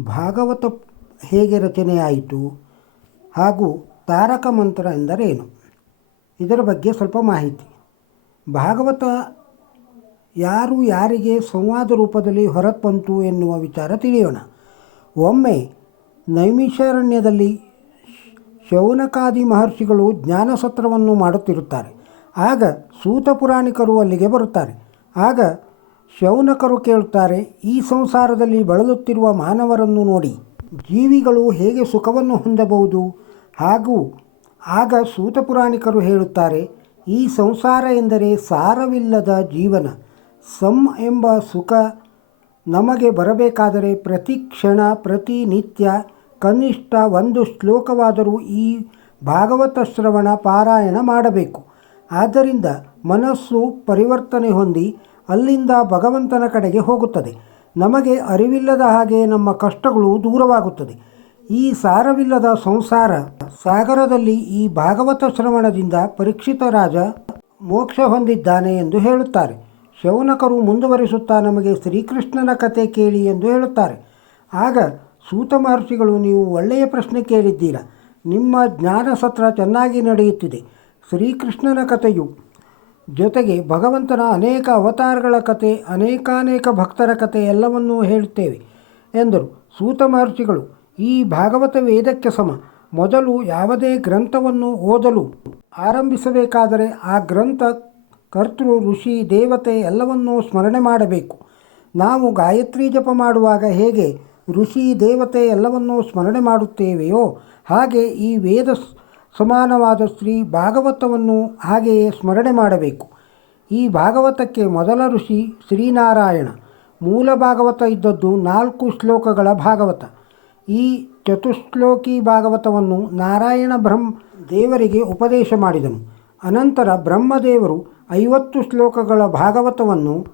ಭಾಗವತ ಹೇಗೆ ರಚನೆಯಾಯಿತು ಹಾಗೂ ತಾರಕ ಮಂತ್ರ ಎಂದರೇನು? ಇದರ ಬಗ್ಗೆ ಸ್ವಲ್ಪ ಮಾಹಿತಿ. ಭಾಗವತ ಯಾರು ಯಾರಿಗೆ ಸಂವಾದ ರೂಪದಲ್ಲಿ ಹೊರತಂತು ಎನ್ನುವ ವಿಚಾರ ತಿಳಿಯೋಣ. ಒಮ್ಮೆ ನೈಮಿಷಾರಣ್ಯದಲ್ಲಿ ಶೌನಕಾದಿ ಮಹರ್ಷಿಗಳು ಜ್ಞಾನಸತ್ರವನ್ನು ಮಾಡುತ್ತಿರುತ್ತಾರೆ. ಆಗ ಸೂತ ಪುರಾಣಿಕರು ಅಲ್ಲಿಗೆ ಬರುತ್ತಾರೆ. ಆಗ ಶೌನಕರು ಕೇಳುತ್ತಾರೆ, ಈ ಸಂಸಾರದಲ್ಲಿ ಬಳಲುತ್ತಿರುವ ಮಾನವರನ್ನು ನೋಡಿ. ಜೀವಿಗಳು ಹೇಗೆ ಸುಖವನ್ನು ಹೊಂದಬಹುದು? ಹಾಗೂ ಆಗ ಸೂತ ಪುರಾಣಿಕರು ಹೇಳುತ್ತಾರೆ, ಈ ಸಂಸಾರ ಎಂದರೆ ಸಾರವಿಲ್ಲದ ಜೀವನ. ಸಂ ಎಂಬ ಸುಖ ನಮಗೆ ಬರಬೇಕಾದರೆ ಪ್ರತಿ ಕ್ಷಣ ಪ್ರತಿನಿತ್ಯ ಕನಿಷ್ಠ ಒಂದು ಶ್ಲೋಕವಾದರೂ ಈ ಭಾಗವತ ಶ್ರವಣ ಪಾರಾಯಣ ಮಾಡಬೇಕು. ಆದ್ದರಿಂದ ಮನಸ್ಸು ಪರಿವರ್ತನೆ ಹೊಂದಿ ಅಲ್ಲಿಂದ ಭಗವಂತನ ಕಡೆಗೆ ಹೋಗುತ್ತದೆ. ನಮಗೆ ಅರಿವಿಲ್ಲದ ಹಾಗೆ ನಮ್ಮ ಕಷ್ಟಗಳು ದೂರವಾಗುತ್ತದೆ. ಈ ಸಾರವಿಲ್ಲದ ಸಂಸಾರ ಸಾಗರದಲ್ಲಿ ಈ ಭಾಗವತ ಶ್ರವಣದಿಂದ ಪರೀಕ್ಷಿತ ರಾಜ ಮೋಕ್ಷ ಹೊಂದಿದ್ದಾನೆ ಎಂದು ಹೇಳುತ್ತಾರೆ. ಶೌನಕರು ಮುಂದುವರಿಸುತ್ತಾ ನಮಗೆ ಶ್ರೀಕೃಷ್ಣನ ಕತೆ ಕೇಳಿ ಎಂದು ಹೇಳುತ್ತಾರೆ. ಆಗ ಸೂತ ಮಹರ್ಷಿಗಳು, ನೀವು ಒಳ್ಳೆಯ ಪ್ರಶ್ನೆ ಕೇಳಿದ್ದೀರಾ. ನಿಮ್ಮ ಜ್ಞಾನ ಸತ್ರ ಚೆನ್ನಾಗಿ ನಡೆಯುತ್ತಿದೆ. ಶ್ರೀಕೃಷ್ಣನ ಕಥೆಯು ಜೊತೆಗೆ ಭಗವಂತನ ಅನೇಕ ಅವತಾರಗಳ ಕತೆ, ಅನೇಕಾನೇಕ ಭಕ್ತರ ಕತೆ ಎಲ್ಲವನ್ನೂ ಹೇಳುತ್ತೇವೆ ಎಂದರು. ಸೂತ ಮಹರ್ಷಿಗಳು, ಈ ಭಾಗವತ ವೇದಕ್ಕೆ ಸಮ. ಮೊದಲು ಯಾವುದೇ ಗ್ರಂಥವನ್ನು ಓದಲು ಆರಂಭಿಸಬೇಕಾದರೆ ಆ ಗ್ರಂಥ ಕರ್ತೃ, ಋಷಿ, ದೇವತೆ ಎಲ್ಲವನ್ನೂ ಸ್ಮರಣೆ ಮಾಡಬೇಕು. ನಾವು ಗಾಯತ್ರಿ ಜಪ ಮಾಡುವಾಗ ಹೇಗೆ ಋಷಿ, ದೇವತೆ ಎಲ್ಲವನ್ನೂ ಸ್ಮರಣೆ ಮಾಡುತ್ತೇವೆಯೋ ಹಾಗೆ ಈ ವೇದ ಸಮಾನವಾದ ಶ್ರೀ ಭಾಗವತವನ್ನು ಹಾಗೆಯೇ ಸ್ಮರಣೆ ಮಾಡಬೇಕು. ಈ ಭಾಗವತಕ್ಕೆ ಮೊದಲ ಋಷಿ ಶ್ರೀನಾರಾಯಣ ಮೂಲ ಭಾಗವತ ಇದ್ದದ್ದು ನಾಲ್ಕು ಶ್ಲೋಕಗಳ ಭಾಗವತ. ಈ ಚತುಶ್ಲೋಕಿ ಭಾಗವತವನ್ನು ನಾರಾಯಣ ಬ್ರಹ್ಮ ದೇವರಿಗೆ ಉಪದೇಶ ಮಾಡಿದನು. ಅನಂತರ ಬ್ರಹ್ಮದೇವರು ಐವತ್ತು ಶ್ಲೋಕಗಳ ಭಾಗವತವನ್ನು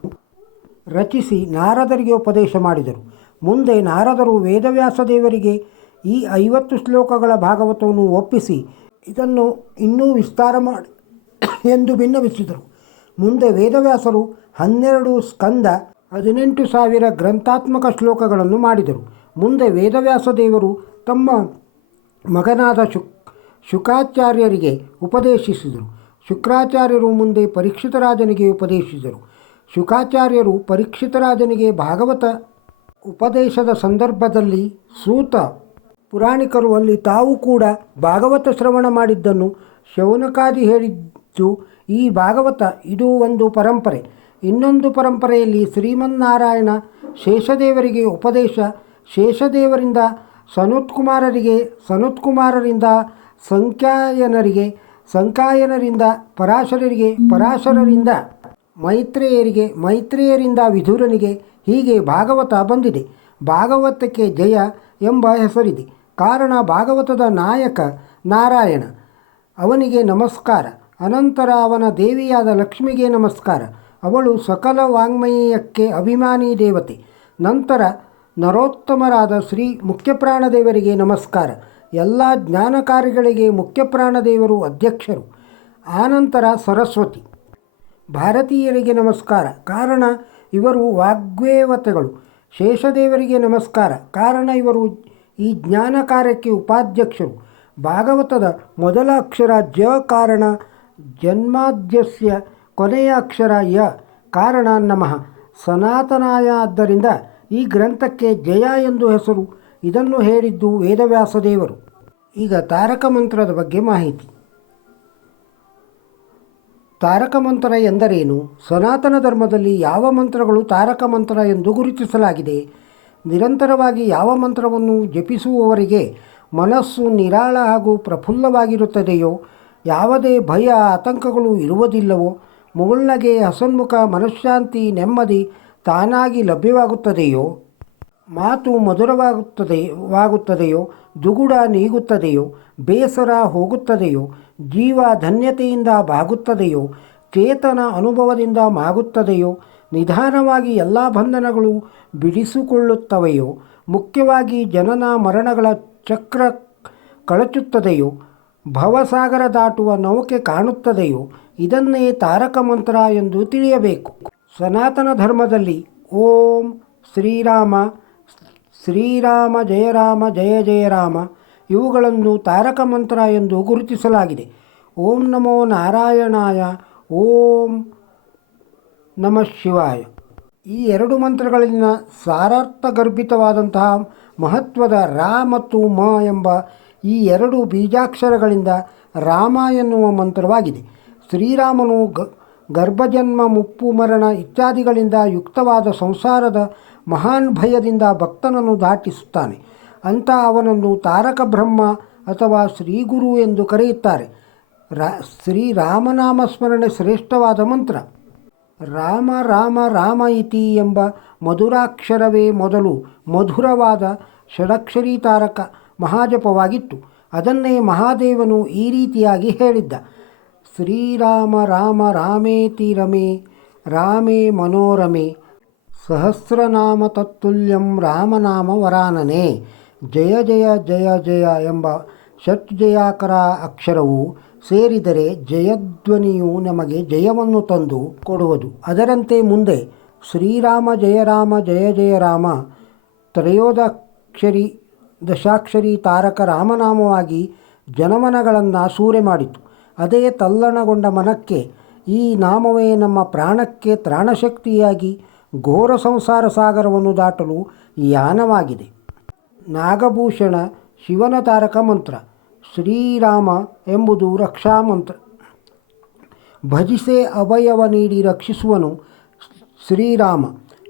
ರಚಿಸಿ ನಾರದರಿಗೆ ಉಪದೇಶ ಮಾಡಿದರು. ಮುಂದೆ ನಾರದರು ವೇದವ್ಯಾಸ ದೇವರಿಗೆ ಈ ಐವತ್ತು ಶ್ಲೋಕಗಳ ಭಾಗವತವನ್ನು ಒಪ್ಪಿಸಿ ಇದನ್ನು ಇನ್ನೂ ವಿಸ್ತಾರ ಮಾಡಿ ಎಂದು ಭಿನ್ನವಿಸಿದರು. ಮುಂದೆ ವೇದವ್ಯಾಸರು ಹನ್ನೆರಡು ಸ್ಕಂದ ಹದಿನೆಂಟು ಸಾವಿರ ಗ್ರಂಥಾತ್ಮಕ ಶ್ಲೋಕಗಳನ್ನು ಮಾಡಿದರು. ಮುಂದೆ ವೇದವ್ಯಾಸ ದೇವರು ತಮ್ಮ ಮಗನಾದ ಶುಕ್ ಶುಕಾಚಾರ್ಯರಿಗೆ ಉಪದೇಶಿಸಿದರು. ಶುಕ್ರಾಚಾರ್ಯರು ಮುಂದೆ ಪರೀಕ್ಷಿತರಾಜನಿಗೆ ಉಪದೇಶಿಸಿದರು. ಶುಕಾಚಾರ್ಯರು ಪರೀಕ್ಷಿತರಾಜನಿಗೆ ಭಾಗವತ ಉಪದೇಶದ ಸಂದರ್ಭದಲ್ಲಿ ಸೂತ ಪುರಾಣಿಕರು ಅಲ್ಲಿ ತಾವು ಕೂಡ ಭಾಗವತ ಶ್ರವಣ ಮಾಡಿದ್ದನ್ನು ಶೌನಕಾದಿ ಹೇಳಿದ್ದು, ಈ ಭಾಗವತ ಇದು ಒಂದು ಪರಂಪರೆ. ಇನ್ನೊಂದು ಪರಂಪರೆಯಲ್ಲಿ ಶ್ರೀಮನ್ನಾರಾಯಣ ಶೇಷದೇವರಿಗೆ ಉಪದೇಶ, ಶೇಷದೇವರಿಂದ ಸನತ್ಕುಮಾರರಿಗೆ ಸನತ್ಕುಮಾರರಿಂದ ಸಂಖ್ಯಾಯನರಿಗೆ ಸಂಕಾಯನರಿಂದ ಪರಾಶರರಿಗೆ ಪರಾಶರರಿಂದ, ಮೈತ್ರೇಯರಿಗೆ ಮೈತ್ರೇಯರಿಂದ ವಿಧುರನಿಗೆ ಹೀಗೆ ಭಾಗವತ ಬಂದಿದೆ. ಭಾಗವತಕ್ಕೆ ಜಯ ಎಂಬ ಹೆಸರಿದೆ. ಕಾರಣ ಭಾಗವತದ ನಾಯಕ ನಾರಾಯಣ. ಅವನಿಗೆ ನಮಸ್ಕಾರ. ಅನಂತರ ಅವನ ದೇವಿಯಾದ ಲಕ್ಷ್ಮಿಗೆ ನಮಸ್ಕಾರ. ಅವಳು ಸಕಲ ವಾಂಗ್ಮಯಕ್ಕೆ ಅಭಿಮಾನಿ ದೇವತೆ. ನಂತರ ನರೋತ್ತಮರಾದ ಶ್ರೀ ಮುಖ್ಯಪ್ರಾಣದೇವರಿಗೆ ನಮಸ್ಕಾರ. ಎಲ್ಲ ಜ್ಞಾನಕಾರಿಗಳಿಗೆ ಮುಖ್ಯಪ್ರಾಣದೇವರು ಅಧ್ಯಕ್ಷರು. ಆನಂತರ ಸರಸ್ವತಿ. ಭಾರತೀಯರಿಗೆ ನಮಸ್ಕಾರ. ಕಾರಣ ಇವರು ವಾಗ್ವೇವತೆಗಳು. ಶೇಷದೇವರಿಗೆ ನಮಸ್ಕಾರ. ಕಾರಣ ಇವರು ಈ ಜ್ಞಾನ ಕಾರ್ಯಕ್ಕೆ ಉಪಾಧ್ಯಕ್ಷರು. ಭಾಗವತದ ಮೊದಲ ಅಕ್ಷರ ಜ ಕಾರಣ, ಜನ್ಮಾದ್ಯಸ್ಯ ಕೊನೆಯ ಅಕ್ಷರ ಯ ಕಾರಣ ನಮಃ. ಸನಾತನಾಯ ಆದ್ದರಿಂದ ಈ ಗ್ರಂಥಕ್ಕೆ ಜಯ ಎಂದು ಹೆಸರು. ಇದನ್ನು ಹೇಳಿದ್ದು ವೇದವ್ಯಾಸ ದೇವರು ಈಗ ತಾರಕ ಮಂತ್ರದ ಬಗ್ಗೆ ಮಾಹಿತಿ. ತಾರಕ ಮಂತ್ರ ಎಂದರೇನು? ಸನಾತನ ಧರ್ಮದಲ್ಲಿ ಯಾವ ಮಂತ್ರಗಳು ತಾರಕ ಮಂತ್ರ ಎಂದು ಗುರುತಿಸಲಾಗಿದೆ? ನಿರಂತರವಾಗಿ ಯಾವ ಮಂತ್ರವನ್ನು ಜಪಿಸುವವರಿಗೆ ಮನಸ್ಸು ನಿರಾಳ ಹಾಗೂ ಪ್ರಫುಲ್ಲವಾಗಿರುತ್ತದೆಯೋ, ಯಾವುದೇ ಭಯ ಆತಂಕಗಳು ಇರುವುದಿಲ್ಲವೋ, ಮುಗುಳ್ನಗೆ ಹಸನ್ಮುಖ ಮನಃಶಾಂತಿ ನೆಮ್ಮದಿ ತಾನಾಗಿ ಲಭ್ಯವಾಗುತ್ತದೆಯೋ, ಮಾತು ಮಧುರವಾಗುತ್ತದೆ, ವಾಗುತ್ತದೆಯೋ, ದುಗುಡ ನೀಗುತ್ತದೆಯೋ, ಬೇಸರ ಹೋಗುತ್ತದೆಯೋ, ಜೀವ ಧನ್ಯತೆಯಿಂದ ಬಾಗುತ್ತದೆಯೋ ಚೇತನ ಅನುಭವದಿಂದ ಮಾಗುತ್ತದೆಯೋ ನಿಧಾನವಾಗಿ ಎಲ್ಲ ಬಂಧನಗಳು ಬಿಡಿಸಿಕೊಳ್ಳುತ್ತವೆಯೋ, ಮುಖ್ಯವಾಗಿ ಜನನ ಮರಣಗಳ ಚಕ್ರ ಕಳಚುತ್ತದೆಯೋ, ಭವಸಾಗರ ದಾಟುವ ನೌಕೆ ಕಾಣುತ್ತದೆಯೋ, ಇದನ್ನೇ ತಾರಕ ಮಂತ್ರ ಎಂದು ತಿಳಿಯಬೇಕು. ಸನಾತನ ಧರ್ಮದಲ್ಲಿ ಓಂ ಶ್ರೀರಾಮ ಶ್ರೀರಾಮ ಜಯರಾಮ ಜಯ ಜಯರಾಮ ಇವುಗಳನ್ನು ತಾರಕ ಮಂತ್ರ ಎಂದು ಗುರುತಿಸಲಾಗಿದೆ. ಓಂ ನಮೋ ನಾರಾಯಣಾಯ, ಓಂ ನಮಃ ಶಿವಾಯ. ಈ ಎರಡು ಮಂತ್ರಗಳಲ್ಲಿನ ಸಾರಾರ್ಥಗರ್ಭಿತವಾದಂತಹ ಮಹತ್ವದ ರಾ ಮತ್ತು ಮ ಎಂಬ ಈ ಎರಡು ಬೀಜಾಕ್ಷರಗಳಿಂದ ರಾಮ ಎನ್ನುವ ಮಂತ್ರವಾಗಿದೆ. ಶ್ರೀರಾಮನು ಗ, ಗರ್ಭಜನ್ಮ, ಮುಪ್ಪು, ಮರಣ ಇತ್ಯಾದಿಗಳಿಂದ ಯುಕ್ತವಾದ ಸಂಸಾರದ ಮಹಾನ್ ಭಯದಿಂದ ಭಕ್ತನನ್ನು ದಾಟಿಸುತ್ತಾನೆ. ಅಂತ ಅವನನ್ನು ತಾರಕ ಬ್ರಹ್ಮ ಅಥವಾ ಶ್ರೀಗುರು ಎಂದು ಕರೆಯುತ್ತಾರೆ. ರಾ ಶ್ರೀರಾಮನಾಮ ಸ್ಮರಣೆ ಶ್ರೇಷ್ಠವಾದ ಮಂತ್ರ. ರಾಮ ರಾಮ ರಾಮ ಇತಿ ಎಂಬ ಮಧುರಾಕ್ಷರವೇ ಮೊದಲು ಮಧುರವಾದ ಷಡಕ್ಷರಿ ತಾರಕ ಮಹಾಜಪವಾಗಿತ್ತು. ಅದನ್ನೇ ಮಹಾದೇವನು ಈ ರೀತಿಯಾಗಿ ಹೇಳಿದ್ದ. ಶ್ರೀರಾಮ ರಾಮ ರಾಮೇತಿ ರಮೇ ರಾಮೇ ಮನೋರಮೆ, ಸಹಸ್ರನಾಮ ತತ್ತುಲ್ಯಂ ರಾಮನಾಮ ವರಾನನೆ, ಜಯ ಜಯ ಜಯ ಜಯ ಎಂಬ ಷಟ್ಜಯಾಕರ ಅಕ್ಷರವು ಸೇರಿದರೆ ಜಯಧ್ವನಿಯು ನಮಗೆ ಜಯವನ್ನು ತಂದು ಕೊಡುವುದು. ಅದರಂತೆ ಮುಂದೆ ಶ್ರೀರಾಮ ಜಯರಾಮ ಜಯ ಜಯ ರಾಮ ತ್ರಯೋದಕ್ಷರಿ ದಶಾಕ್ಷರಿ ತಾರಕ ರಾಮನಾಮವಾಗಿ ಜನಮನಗಳನ್ನು ಸೂರೆ ಮಾಡಿತು. ಅದೇ ತಲ್ಲಣಗೊಂಡ ಮನಕ್ಕೆ ಈ ನಾಮವೇ ನಮ್ಮ ಪ್ರಾಣಕ್ಕೆ ತ್ರಾಣಶಕ್ತಿಯಾಗಿ ಘೋರ ಸಂಸಾರ ಸಾಗರವನ್ನು ದಾಟಲು ಯಾನವಾಗಿದೆ. ನಾಗಭೂಷಣ ಶಿವನ ತಾರಕ ಮಂತ್ರ. ಶ್ರೀರಾಮ ಎಂಬುದು ರಕ್ಷಾ ಮಂತ್ರ ಭಜಿಸೆ ಅವಯವ ನೀಡಿ ರಕ್ಷಿಸುವನು ಶ್ರೀರಾಮ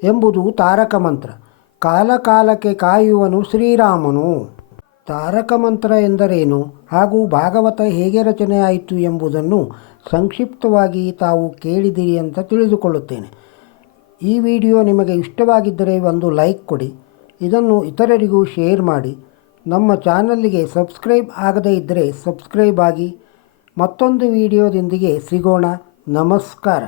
ಎಂಬುದು ತಾರಕ ಮಂತ್ರ. ಕಾಲಕಾಲಕ್ಕೆ ಕಾಯುವನು ಶ್ರೀರಾಮನು. ತಾರಕ ಮಂತ್ರ ಎಂದರೇನು? ಹಾಗೂ ಭಾಗವತ ಹೇಗೆ ರಚನೆಯಾಯಿತು ಎಂಬುದನ್ನು ಸಂಕ್ಷಿಪ್ತವಾಗಿ ತಾವು ಕೇಳಿದಿರಿ ಅಂತ ತಿಳಿದುಕೊಳ್ಳುತ್ತೇನೆ. ಈ ವಿಡಿಯೋ ನಿಮಗೆ ಇಷ್ಟವಾಗಿದ್ದರೆ ಒಂದು ಲೈಕ್ ಕೊಡಿ. ಇದನ್ನು ಇತರರಿಗೂ ಶೇರ್ ಮಾಡಿ. ನಮ್ಮ ಚಾನಲ್ಲಿಗೆ ಸಬ್ಸ್ಕ್ರೈಬ್ ಆಗದೇ ಇದ್ದರೆ ಸಬ್ಸ್ಕ್ರೈಬ್ ಆಗಿ ಮತ್ತೊಂದು ವಿಡಿಯೋದೊಂದಿಗೆ ಸಿಗೋಣ. ನಮಸ್ಕಾರ.